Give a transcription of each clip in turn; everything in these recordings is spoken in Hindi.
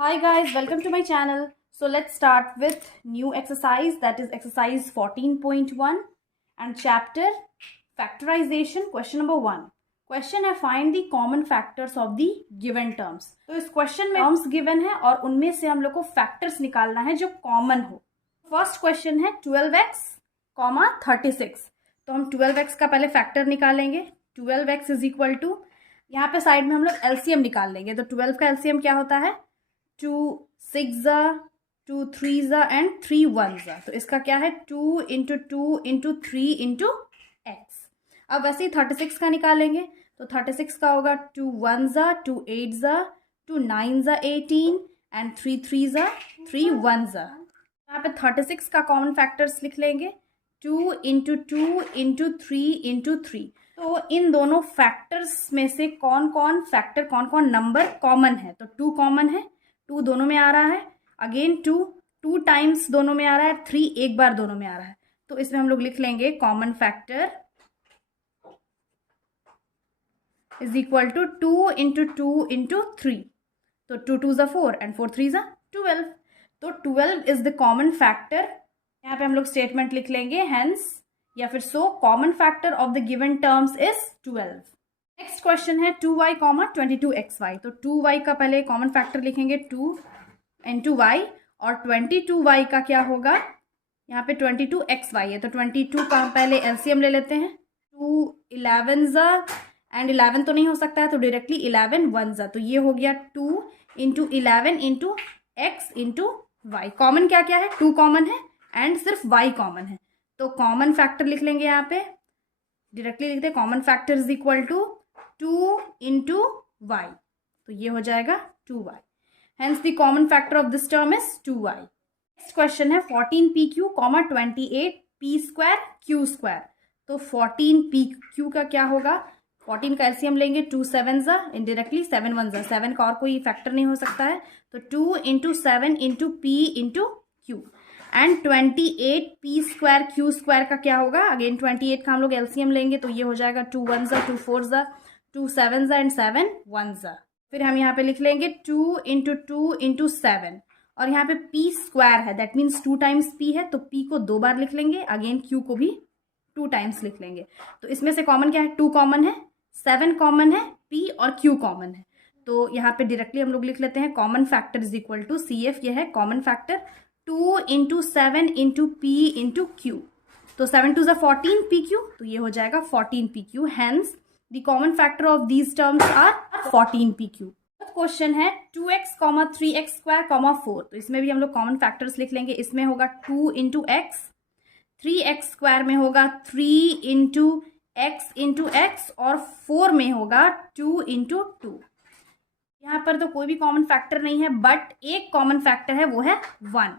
Hi guys, welcome to my channel. So let's start with new exercise, that is exercise 14.1 and chapter factorization. Question number 1. Question है find the common factors of the given terms. तो इस क्वेश्चन में टर्म्स गिवन है और उनमें से हम लोग को फैक्टर्स निकालना है जो कॉमन हो। फर्स्ट क्वेश्चन है 12x, 36। तो हम 12x का पहले फैक्टर निकालेंगे। 12x इज इक्वल टू, यहाँ पे साइड में हम लोग एलसीएम निकाल लेंगे। तो 12 का एलसीएम क्या होता है? 2 6 2 3 एंड 3 1। तो इसका क्या है? 2 इंटू 2 इंटू 3 इंटू एक्स। अब वैसे ही 36 का निकालेंगे। तो 36 का होगा 2 1 2 8 2 9 18 एंड 3 3 3 1। यहाँ पे 36 का कॉमन फैक्टर्स लिख लेंगे, 2 इंटू 2 इंटू 3 इंटू 3। तो इन दोनों फैक्टर्स में से कौन कौन फैक्टर, कौन कौन नंबर कॉमन है? तो 2 कॉमन है, 2 दोनों में आ रहा है, अगेन 2 टाइम्स दोनों में आ रहा है, 3 एक बार दोनों में आ रहा है। तो इसमें हम लोग लिख लेंगे common factor is equal to 2 into 2 into 3। तो 2 2 4 एंड 4 3 12। तो 12 इज द कॉमन फैक्टर। यहाँ पे हम लोग स्टेटमेंट लिख लेंगे हेंस या फिर so common factor of the given terms is 12। Next question है 2y, 22xy। तो 2y का पहले कॉमन फैक्टर लिखेंगे 2 इंटू वाई, और 22y का क्या होगा? यहाँ पे 22xy है, तो 22 का हम पहले एलसीएम ले लेते हैं। 2 11 एंड 11 तो नहीं हो सकता है, तो डायरेक्टली 11 1। तो ये हो गया 2 into 11 into x into Y. Common क्या क्या है? 2 कॉमन है एंड सिर्फ y कॉमन है। तो कॉमन फैक्टर लिख लेंगे यहाँ पे, डायरेक्टली लिखते हैं common factor is equal to 2 into Y. तो ये हो जाएगा 2y। Hence the common factor of this term is 2y. Next question है 14pq, 28p square q square। तो 14pq का क्या होगा? 14 का एलसीएम लेंगे, 2 7 इनडायरेक्टली 7 1 7 का और कोई फैक्टर नहीं हो सकता है। तो 2 into 7 into p into q and 28p square q square का क्या होगा? अगेन 28 का हम लोग एलसीएम लेंगे, तो ये हो जाएगा 2 1 2 4 2 7 एंड 7 1। फिर हम यहाँ पे लिख लेंगे 2 इंटू 2 इंटू 7, और यहाँ पे p स्क्वायर है, दैट मीन्स 2 टाइम्स p है, तो p को 2 बार लिख लेंगे, अगेन q को भी 2 टाइम्स लिख लेंगे। तो इसमें से कॉमन क्या है? 2 कॉमन है, 7 कॉमन है, p और q कॉमन है। तो यहाँ पे डायरेक्टली हम लोग लिख लेते हैं common factor is equal to CF। ये है common factor 2 into 7 into p into q। तो 7 2 14pq, तो ये हो जाएगा 14pq। Hence the common factor of these terms are 14pq। Question है 2x, 3x स्क्वायर, 4। तो इसमें भी हम लोग कॉमन फैक्टर्स लिख लेंगे। इसमें होगा 2 इंटू एक्स, 3x स्क्वायर में होगा 3 इंटू एक्स इंटू एक्स, और 4 में होगा 2 इंटू 2। यहाँ पर तो कोई भी कॉमन फैक्टर नहीं है, बट एक कॉमन फैक्टर है, वो है 1।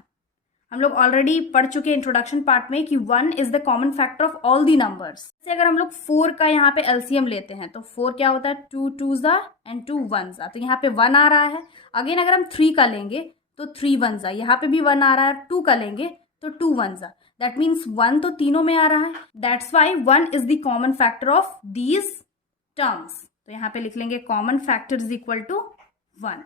हम लोग ऑलरेडी पढ़ चुके इंट्रोडक्शन पार्ट में कि 1 is the common factor of all the numbers. जैसे अगर हम लोग 4 का यहाँ पे एलसीएम लेते हैं, तो 4 क्या होता है? 2 2 एंड 2 1। तो यहाँ पे 1 आ रहा है। अगेन अगर हम 3 का लेंगे तो 3 1। यहाँ पे भी 1 आ रहा है। 2 का लेंगे तो 2 1। दैट मीन्स 1 तो तीनों में आ रहा है, that's why 1 is the common factor of these terms. तो यहाँ पे लिख लेंगे common factor is equal to 1।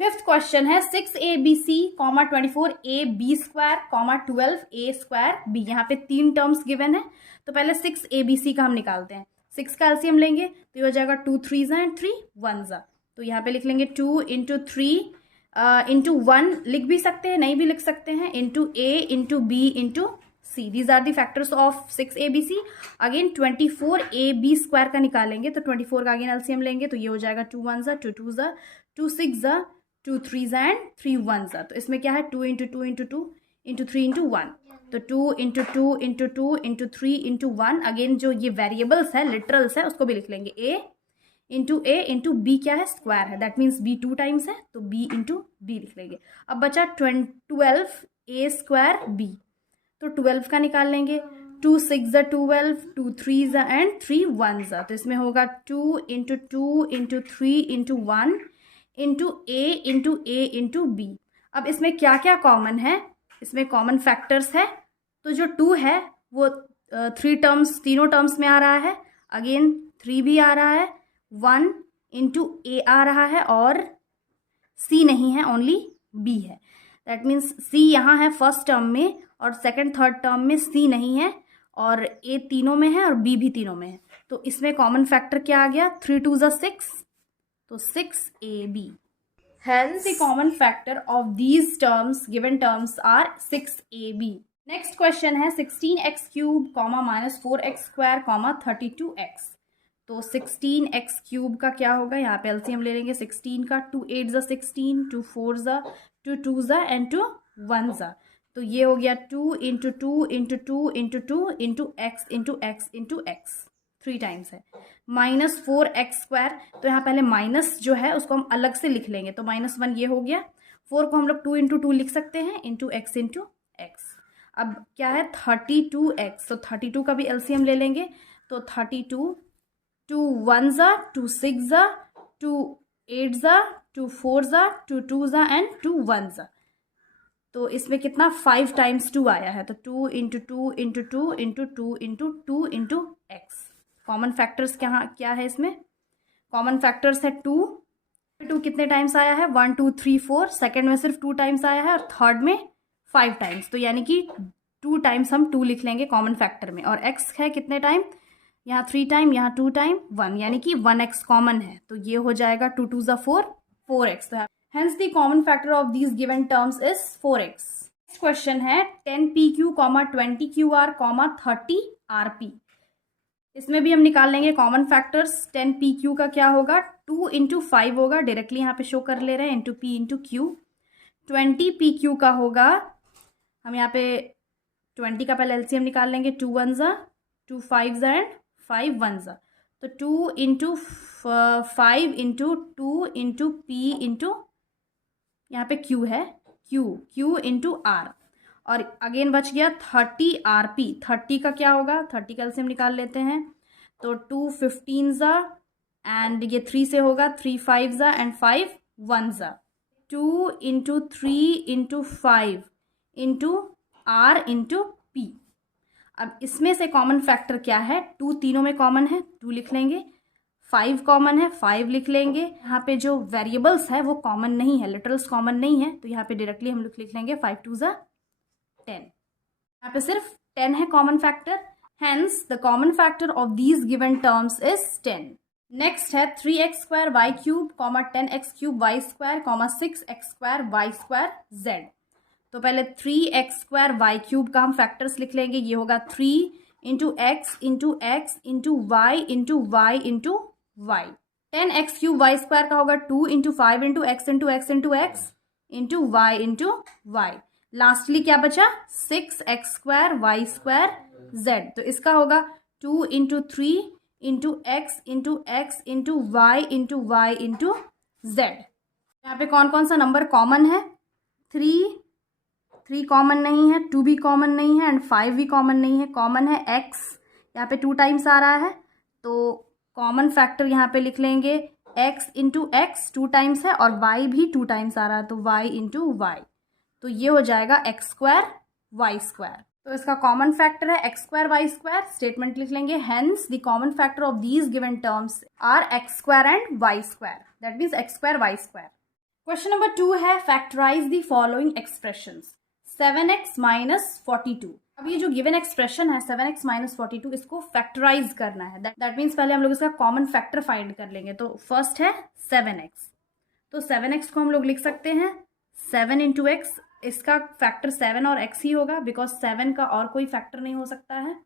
Fifth question है 6abc, 24ab square, 12a square b। यहाँ पे 3 टर्म्स गिवन है, तो पहले 6abc का हम निकालते हैं। 6 का एलसीएम लेंगे, तो ये हो जाएगा 2 3 एंड 3 1। तो यहाँ पे लिख लेंगे 2 इंटू 3 इंटू 1, लिख भी सकते हैं, नहीं भी लिख सकते हैं, into a into b into c। These are the factors of 6abc। Again 24ab square का निकालेंगे, तो 24 का अगेन एलसीएम लेंगे, तो ये हो जाएगा 2 1 2 2 2 6 2 3 एंड 3 1। तो इसमें क्या है? 2 इंटू 2 इंटू 2 इंटू 3 इंटू 1। तो 2 into 2 into 2 into 3 into 1। Again जो ये वेरिएबल्स है, लिटरल्स है, उसको भी लिख लेंगे। a इंटू b क्या है? स्क्वायर है, दैट मीन्स b 2 टाइम्स है, तो b इंटू b लिख लेंगे। अब बचा 12a स्क्वायर b। तो 12 का निकाल लेंगे, 2 6 12, 2 3 एंड 3 1। तो इसमें होगा 2 into 2 into 3 into 1 into a into b। अब इसमें क्या क्या कॉमन है? इसमें कॉमन फैक्टर्स है, तो जो 2 है वो 3 टर्म्स, तीनों टर्म्स में आ रहा है, अगेन 3 भी आ रहा है, 1 इंटू a आ रहा है, और सी नहीं है, ओनली बी है। दैट मीन्स सी यहाँ है फर्स्ट टर्म में और सेकंड थर्ड टर्म में सी नहीं है और ए तीनों में है और बी भी तीनों में है। तो इसमें कॉमन फैक्टर क्या आ गया, 3 2 = 6, तो 6ab। Hence the common factor of these terms, given terms, are 6ab. Next question है 16x³ -4x², 32x। तो 16x³ का क्या होगा, यहाँ पे एलसीएम ले लेंगे 16 का, 2 8 = 16, 2 4 = 2 2 = एंड 2 1 = तो ये हो गया 2 × 2 × 2 × 2 × x × x × x, 3 टाइम्स है। -4x², तो यहाँ पहले माइनस जो है उसको हम अलग से लिख लेंगे, तो -1 ये हो गया। 4 को हम लोग 2 × 2 लिख सकते हैं, × x × x। अब क्या है 32x, तो 32 का भी एलसीएम ले लेंगे, तो 32, 2 1 = 2 6 = 2 8 = 2 4 = 2 2 = एंड 2 1 = तो इसमें कितना 5 टाइम्स 2 आया है, तो 2 × 2 × 2 × 2 × 2 × x। कॉमन फैक्टर्स क्या है इसमें, कॉमन फैक्टर्स है 2 कितने टाइम्स आया है, 1 2 3 4, सेकेंड में सिर्फ 2 टाइम्स आया है और थर्ड में 5 टाइम्स, तो यानी कि 2 टाइम्स हम 2 लिख लेंगे कॉमन फैक्टर में। और x है कितने टाइम, यहाँ 3 टाइम, यहाँ 2 टाइम 1, यानी कि 1x कॉमन है, तो ये हो जाएगा 2 2 = 4, 4x। तो hence the common factor of these given terms is 4x। Next question है 10pq, 20qr, 30rp। इसमें भी हम निकाल लेंगे कॉमन फैक्टर्स। 10pq का क्या होगा, 2 × 5 होगा, डायरेक्टली यहाँ पे शो कर ले रहे हैं, × p × q। 20pq का होगा, हम यहाँ पे 20 का पहले एलसीएम निकाल लेंगे, 2 1 = 2 5 = एंड 5 1 = तो 2 × 5 × 2 × p × यहाँ पे q है, q × r, और अगेन बच गया 30rp। 30 का क्या होगा, 30 का एलसीएम निकाल लेते हैं, तो 2 15 = एंड ये 3 से होगा, 3 5 = एंड 5 1 = 2 × 3 × 5 × r × p। अब इसमें से कॉमन फैक्टर क्या है, 2 तीनों में कॉमन है, 2 लिख लेंगे, 5 कॉमन है, 5 लिख लेंगे। यहाँ पे जो वेरिएबल्स है वो कॉमन नहीं है, लिटरल्स कॉमन नहीं है, तो यहाँ पे डायरेक्टली हम लोग लिख लेंगे 5 2 = 10। यहाँ पे सिर्फ 10 है common factor, hence the common factor of these given terms is 10। Next है 3x² y³, 10x³ y² 6x² y² z। तो पहले 3x² y³ का हम फैक्टर्स लिख लेंगे, ये होगा 3 × x × x × y × y × y। 10x³ y² का होगा 2 × 5 × x × x × x × y × y। Lastly क्या बचा, 6x² y² z। तो इसका होगा 2 × 3 × x × x × y × y × z। यहाँ पे कौन कौन सा नंबर कॉमन है, 3 कॉमन नहीं है, 2 भी कॉमन नहीं है एंड 5 भी कॉमन नहीं है। कॉमन है x, यहाँ पे 2 टाइम्स आ रहा है, तो कॉमन फैक्टर यहाँ पे लिख लेंगे x × x 2 टाइम्स है और y भी 2 टाइम्स आ रहा है, तो y × y। तो ये हो जाएगा x² y²। तो इसका कॉमन फैक्टर है x² y²। स्टेटमेंट लिख लेंगे, hence the common factor of these given terms are x² and y², that means x² y²। Question number 2 है factorise the following expressions. 7x - 42। अब ये जो गिवन एक्सप्रेशन है 7x - 42, इसको फैक्टराइज करना है, दैट मीन्स पहले हम लोग इसका कॉमन फैक्टर फाइंड कर लेंगे। तो फर्स्ट है 7x, तो 7x को हम लोग लिख सकते हैं 7 × x, इसका फैक्टर 7 और x ही होगा, बिकॉज 7 का और कोई फैक्टर नहीं हो सकता है।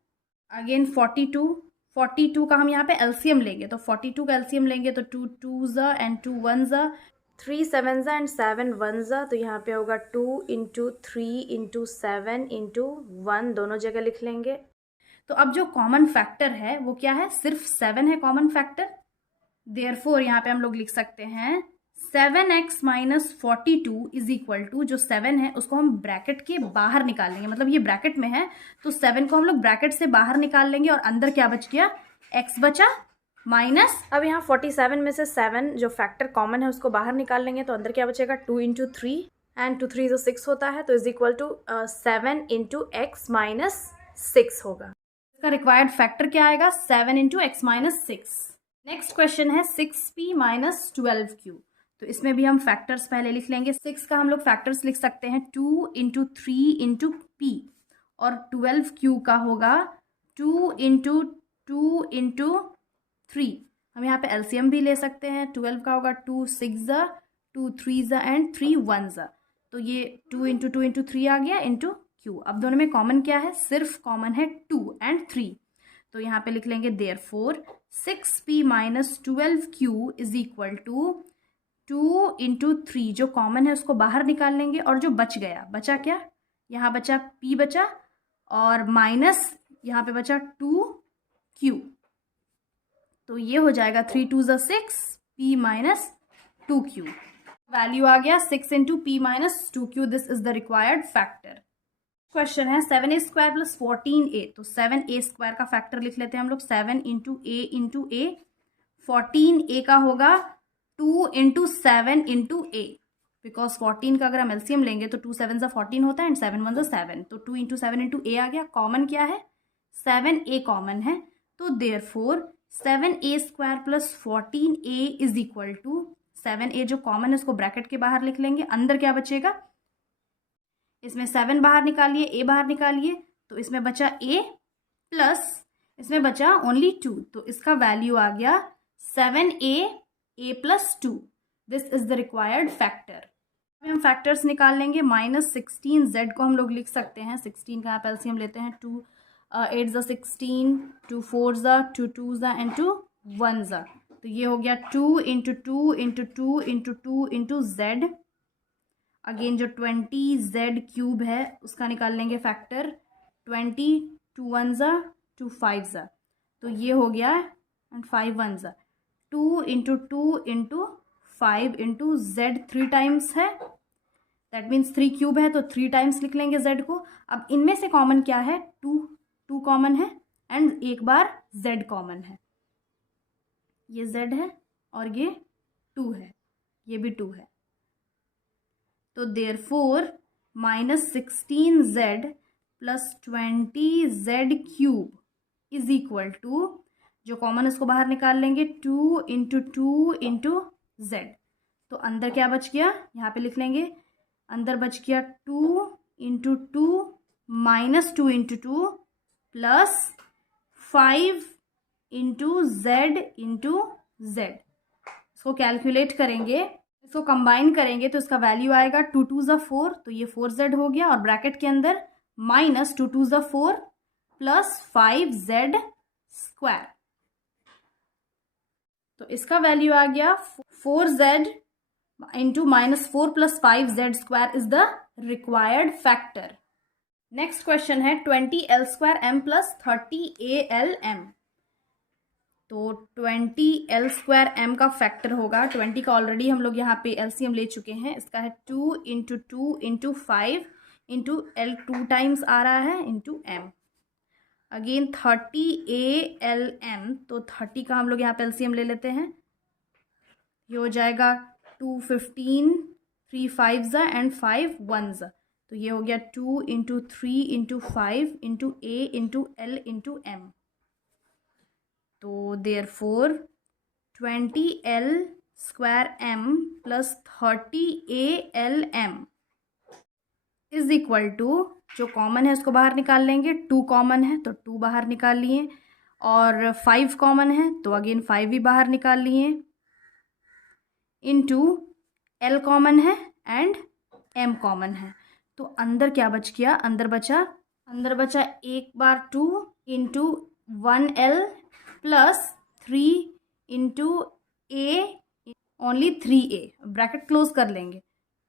अगेन 42 का हम यहाँ पे एलसीएम लेंगे, तो 42 का एलसीएम लेंगे तो 2 2 ज़ एंड 2 1 ज़, 3 7 ज़ एंड 7 1 ज़, तो यहाँ पे होगा 2 × 3 × 7 × 1, दोनों जगह लिख लेंगे। तो अब जो कॉमन फैक्टर है वो क्या है, सिर्फ 7 है कॉमन फैक्टर, देयरफॉर यहाँ पे हम लोग लिख सकते हैं 7x - 42 इज इक्वल टू, जो 7 है उसको हम ब्रैकेट के बाहर निकाल लेंगे, मतलब ये ब्रैकेट में है तो 7 को हम लोग ब्रैकेट से बाहर निकाल लेंगे और अंदर क्या बच गया, x बचा माइनस। अब यहाँ 47 में से 7 जो फैक्टर कॉमन है उसको बाहर निकाल लेंगे, तो अंदर क्या बचेगा 2 × 3 एंड 2 3 = 6 होता है, तो इज इक्वल टू 7 × x - 6 होगा। इसका रिक्वायर्ड फैक्टर क्या आएगा, 7 × x - 6। नेक्स्ट क्वेश्चन है 6p - 12q। तो इसमें भी हम फैक्टर्स पहले लिख लेंगे। 6 का हम लोग फैक्टर्स लिख सकते हैं 2 इंटू 3 इंटू पी, और 12Q का होगा 2 इंटू 2 इंटू 3। हम यहाँ पे एलसीएम भी ले सकते हैं। 12 का होगा 2 6 ज़ा, 2 3 ज़ा एंड 3 1 ज़ा। तो ये 2 इंटू 2 इंटू 3 आ गया इंटू Q। अब दोनों में कॉमन क्या है? सिर्फ कॉमन है 2 एंड 3। तो यहाँ पे लिख लेंगे therefore 6p minus 12Q is equal to 2 into 3। जो कॉमन है उसको बाहर निकाल लेंगे, और जो बच गया, बचा क्या? यहाँ बचा p बचा, और माइनस यहाँ पे बचा 2Q। तो ये हो जाएगा 3 2 ज़ा 6 p माइनस 2Q। वैल्यू आ गया 6 into p minus 2Q। This is the required factor. Question है 7a स्क्वायर प्लस 14a। तो 7a स्क्वायर का फैक्टर लिख लेते हैं हम लोग, 7 इंटू ए इंटू ए। 14a का होगा 2 इंटू 7 इंटू ए, बिकॉज 14 का अगर हम एलसीएम लेंगे तो 2 7 ज़ा 14 होता है एंड 7 1 ज़ा 7। तो 2 इंटू 7 इंटू ए आ गया। कॉमन क्या है? 7a कॉमन है। तो therefore 7a square plus 14a is equal to 7a जो कॉमन है उसको ब्रैकेट के बाहर लिख लेंगे। अंदर क्या बचेगा? इसमें 7 बाहर निकालिए, a बाहर निकालिए, तो इसमें बचा a प्लस इसमें बचा ओनली 2। तो इसका वैल्यू आ गया 7a a plus 2। This is the required factor. हम फैक्टर्स निकाल लेंगे। माइनस 16z को हम लोग लिख सकते हैं। 16 का आप एलसीएम लेते हैं, 2 8 ज़ा 16, 2 4 ज़ा, 2 2 ज़ा एंड 2 1 ज़ा। तो ये हो गया 2 into 2 into 2 into 2 into Z. Again जो 20z क्यूब है उसका निकाल लेंगे फैक्टर। 20 2 1 ज़ा, 2 5 ज़ा, तो ये हो गया एंड 5 1 ज़ा। 2 into 2 into 5 into Z 3 times है, दैट मीन्स 3 क्यूब है, तो 3 टाइम्स लिख लेंगे जेड को। अब इनमें से कॉमन क्या है? 2 कॉमन है एंड एक बार जेड कॉमन है। ये जेड है और ये 2 है, ये भी 2 है। तो therefore minus 16z plus 20z cube is equal to, जो कॉमन उसको बाहर निकाल लेंगे, 2 इंटू 2 इंटू जेड। तो अंदर क्या बच गया? यहाँ पे लिख लेंगे, अंदर बच गया 2 into 2 minus 2 into 2 plus 5 into Z into Z. इसको कैलकुलेट करेंगे, इसको कंबाइन करेंगे तो इसका वैल्यू आएगा 2 2 ज़ा 4, तो ये 4z हो गया, और ब्रैकेट के अंदर माइनस 2 2 ज़ा 4 प्लस 5z स्क्वायर। तो इसका वैल्यू आ गया 4z into minus 4 plus 5z square is the required factor. Next question है 20l square m plus 30al m। तो 20l स्क्वायर m का फैक्टर होगा, 20 का ऑलरेडी हम लोग यहाँ पे एलसीएम ले चुके हैं, इसका है 2 into 2 into 5 into l 2 times आ रहा है into m। Again 30al m, तो 30 का हम लोग यहाँ पे एलसीएम ले लेते हैं। ये हो जाएगा 2 15, 3 5 ज़ा एंड 5 1 ज़ा। तो ये हो गया 2 into 3 into 5 into a into l into m। तो therefore 20l square m plus 30al m is equal to, जो कॉमन है उसको बाहर निकाल लेंगे। 2 कॉमन है तो 2 बाहर निकाल लिए, और 5 कॉमन है तो अगेन 5 भी बाहर निकाल लिए, इंटू l कॉमन है एंड m कॉमन है। तो अंदर क्या बच गया? अंदर बचा एक बार 2 into 1l plus 3 into a only 3a, bracket close कर लेंगे।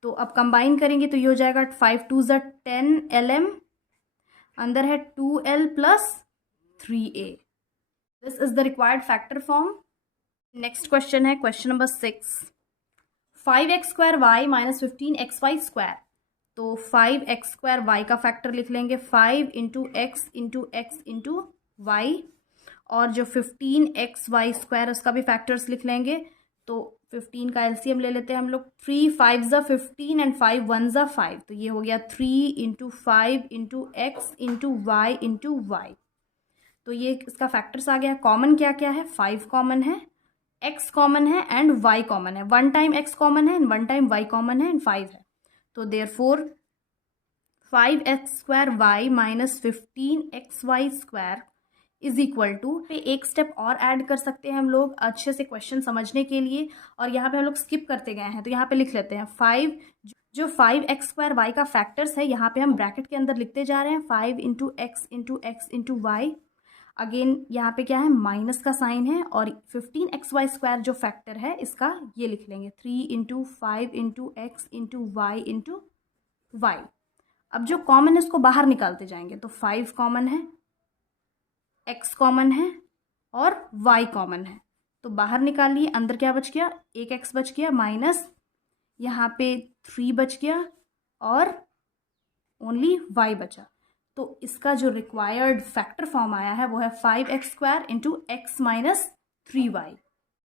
तो अब कंबाइन करेंगे तो ये हो जाएगा 5 2 ज़ा 10lm, अंदर है 2l plus 3a। This is the required factor form. Next question है question number 6, 5x square y minus 15xy square. तो 5x स्क्वायर वाई का फैक्टर लिख लेंगे, 5 into x into x into y, और जो 15xy स्क्वायर उसका भी फैक्टर्स लिख लेंगे। तो 15 का एलसीएम ले लेते हैं हम लोग, 3 5 ज़ा 15 एंड 5 1 ज़ा 5। तो ये हो गया 3 into 5 into x into y into Y. तो ये इसका फैक्टर्स आ गया। कॉमन क्या क्या है? 5 कॉमन है, x कॉमन है एंड y कॉमन है, 1 टाइम x कॉमन है एंड 1 टाइम y कॉमन है एंड 5 है। तो देयरफॉर 5x² y minus 15xy square is equal to, पे एक स्टेप और ऐड कर सकते हैं हम लोग अच्छे से क्वेश्चन समझने के लिए, और यहाँ पे हम लोग स्किप करते गए हैं तो यहाँ पे लिख लेते हैं 5, जो 5x² y का फैक्टर्स है यहाँ पे हम ब्रैकेट के अंदर लिखते जा रहे हैं 5 into x into x into y. Again यहाँ पे क्या है, माइनस का साइन है, और 15xy स्क्वायर जो फैक्टर है इसका ये लिख लेंगे 3 into 5 into x into y into y. अब जो कॉमन है उसको बाहर निकालते जाएंगे, तो 5 कॉमन है, x कॉमन है और y कॉमन है, तो बाहर निकाल लिए, अंदर क्या बच गया, एक x बच गया, माइनस यहाँ पे 3 बच गया और ओनली y बचा। तो इसका जो रिक्वायर्ड फैक्टर फॉर्म आया है वो है 5x² into x minus 3y।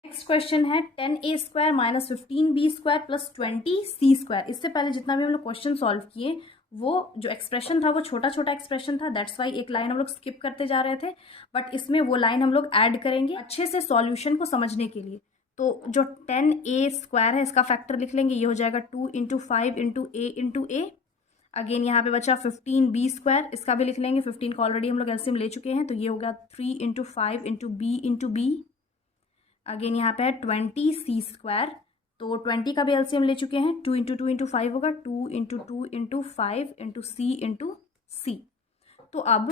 Next question है 10a² minus 15b² plus 20c²। इससे पहले जितना भी हम लोग क्वेश्चन सॉल्व किए वो जो एक्सप्रेशन था वो छोटा छोटा एक्सप्रेशन था, दैट्स वाई एक लाइन हम लोग स्किप करते जा रहे थे, बट इसमें वो लाइन हम लोग ऐड करेंगे अच्छे से सॉल्यूशन को समझने के लिए। तो जो 10a² है इसका फैक्टर लिख लेंगे, ये हो जाएगा 2 into 5 into a into a। Again यहाँ पे बचा 15b², इसका भी लिख लेंगे, 15 को ऑलरेडी हम लोग एलसीएम ले चुके हैं, तो ये होगा 3 into 5 into b into b। Again यहाँ पे है 20c², तो 20 का भी एलसीएम ले चुके हैं, 2 इंटू 2 इंटू 5 होगा, 2 इंटू 2 इंटू 5 इंटू सी इंटू सी। तो अब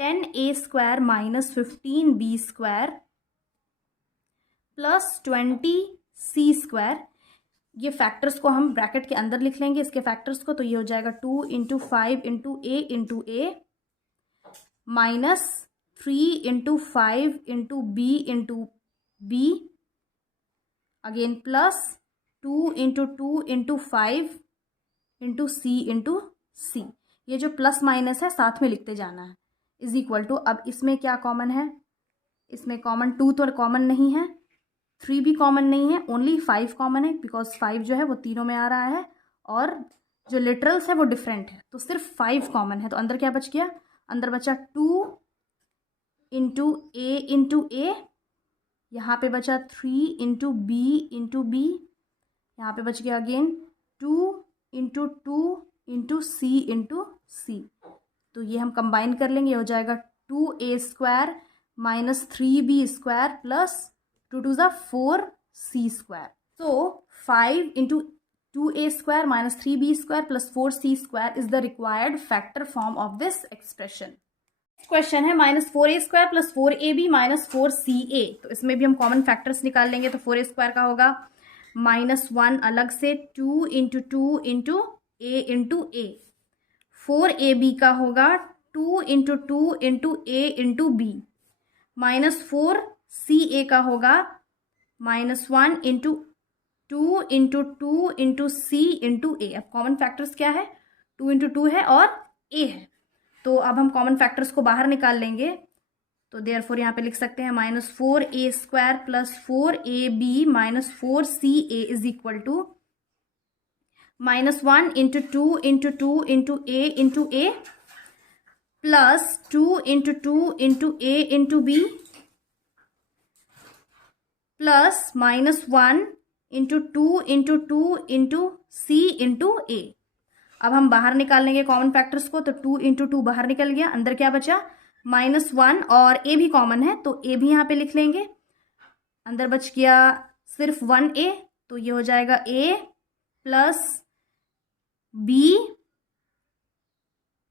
10a² minus 15b² plus 20c², ये फैक्टर्स को हम ब्रैकेट के अंदर लिख लेंगे इसके फैक्टर्स को, तो ये हो जाएगा 2 into 5 into a minus 3 into 5 into b again plus 2 into 2 into 5 into c. ये जो प्लस माइनस है साथ में लिखते जाना है, इज इक्वल टू, अब इसमें क्या कॉमन है, इसमें कॉमन 2 तो कॉमन नहीं है, 3 भी कॉमन नहीं है, ओनली 5 कॉमन है, बिकॉज 5 जो है वो तीनों में आ रहा है और जो लिटरल्स है वो डिफरेंट है, तो सिर्फ 5 कॉमन है। तो अंदर क्या बच गया, अंदर बचा 2 इंटू ए, यहाँ पे बचा 3 इंटू बी, यहाँ पे बच गया अगेन 2 इंटू 2 इंटू सी। तो ये हम कंबाइन कर लेंगे, ये हो जाएगा 2a² माइनस 3b² प्लस 2 2 ज़ा 4c²। तो 5 into 2a² minus 3b² plus 4c² is the required factor form of this expression. Question है -4a² plus 4ab minus 4ca। तो इसमें भी हम कॉमन फैक्टर्स निकाल लेंगे, तो 4a² का होगा -1 अलग से, 2 into 2 into a into a। 4ab का होगा 2 into 2 into a into b, -4ca का होगा -1 into 2 into 2 into c into a। अब कॉमन फैक्टर्स क्या है, 2 इंटू 2 है और a है, तो अब हम कॉमन फैक्टर्स को बाहर निकाल लेंगे, तो देयरफॉर यहाँ पे लिख सकते हैं -4a² plus 4ab minus 4ca is equal to -1 into 2 into 2 into a plus 2 into 2 into a into b plus -1 into 2 into 2 into c into a। अब हम बाहर निकाल लेंगे कॉमन फैक्टर्स को, तो 2 इंटू 2 बाहर निकल गया, अंदर क्या बचा -1 और a भी कॉमन है, तो a भी यहाँ पे लिख लेंगे, अंदर बच गया सिर्फ 1a, तो ये हो जाएगा a प्लस b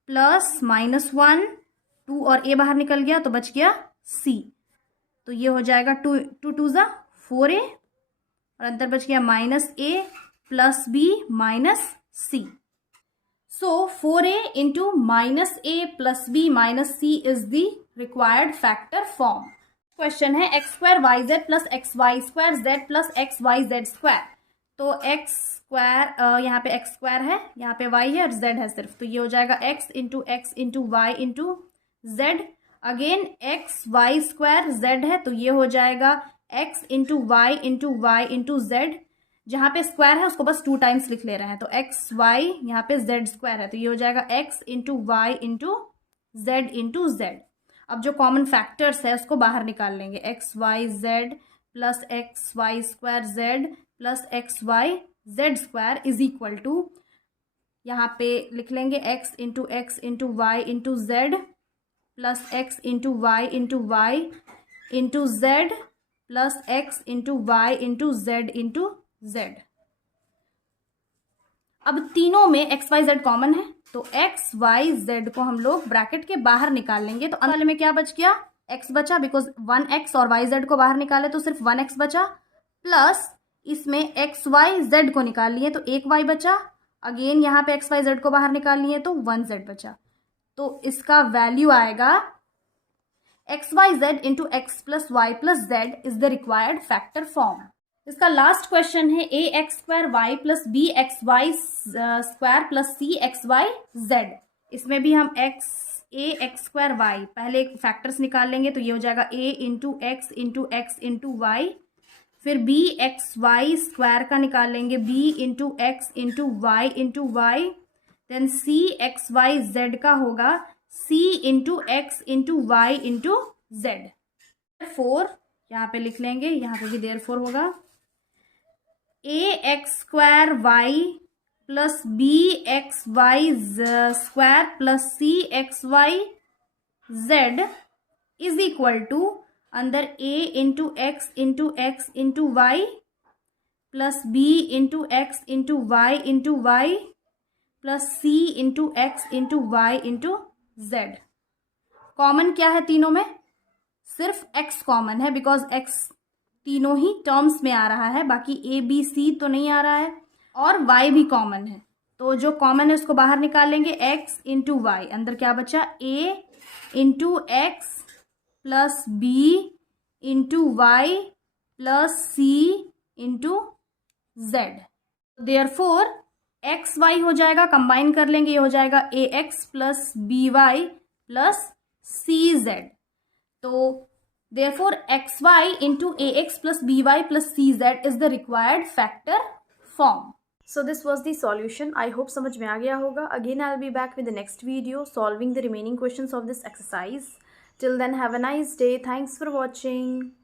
प्लस -1, 2 और a बाहर निकल गया तो बच गया c, तो ये हो जाएगा 2 2 ज़ा 4a और अंदर बच गया -a plus b minus c। So 4a into -a plus b minus c is the required factor form. Question है x² yz plus xy² z plus xyz²। तो x² यहाँ पे x² है, यहाँ पे y है और z है सिर्फ, तो ये हो जाएगा x into y into z। Again xy² z है, तो ये हो जाएगा x into y into z। जहाँ पे स्क्वायर है उसको बस 2 टाइम्स लिख ले रहे हैं, तो एक्स वाई यहाँ पे z² है, तो ये हो जाएगा x into y into z into z। अब जो कॉमन फैक्टर्स है उसको बाहर निकाल लेंगे, x y z plus x y square z plus x y z square is equal to, यहाँ पे लिख लेंगे x into y into z plus x into y into z plus x into y into z. अब तीनों में एक्स वाई जेड कॉमन है, तो एक्स वाई जेड को हम लोग ब्रैकेट के बाहर निकाल लेंगे। तो अंदर वाले में क्या बच गया, x बचा, बिकॉज 1x और वाई जेड को बाहर निकाले तो सिर्फ 1x बचा, प्लस इसमें एक्स वाई जेड को निकाल लिए तो 1y बचा, अगेन यहाँ पे एक्स वाई जेड को बाहर निकाल लिए तो 1z बचा। तो इसका वैल्यू आएगा x y z into x plus y plus z is the required factor form. इसका लास्ट क्वेश्चन है a x square y plus b x y square plus c x y z. इसमें भी हम ए एक्स स्क्वायर वाई पहले फैक्टर्स निकाल लेंगे, तो ये हो जाएगा a into x into y, फिर बी एक्स वाई स्क्वायर का निकाल लेंगे b into into y, then सी एक्स वाई जेड का होगा c into x into y into z. Four यहाँ पे लिख लेंगे, यहाँ पे भी देयरफॉर होगा a x square y plus b x y square plus c x y z is equal to अंदर a into x into y plus b into into y plus c into x into y into z. Common क्या है तीनों में, सिर्फ x कॉमन है, बिकॉज x तीनों ही टर्म्स में आ रहा है, बाकी a b c तो नहीं आ रहा है, और y भी कॉमन है, तो जो कॉमन है उसको बाहर निकाल लेंगे x इंटू वाई, अंदर क्या बचा a into x plus b into y plus c into z. Therefore x y हो जाएगा, कंबाइन कर लेंगे, ये हो जाएगा a x plus b y plus c z. तो therefore xy into ax plus by plus cz is the required factor form. So this was the solution. I hope समझ में आ गया होगा. Again I'll be back with the next video solving the remaining questions of this exercise. Till then have a nice day. Thanks for watching.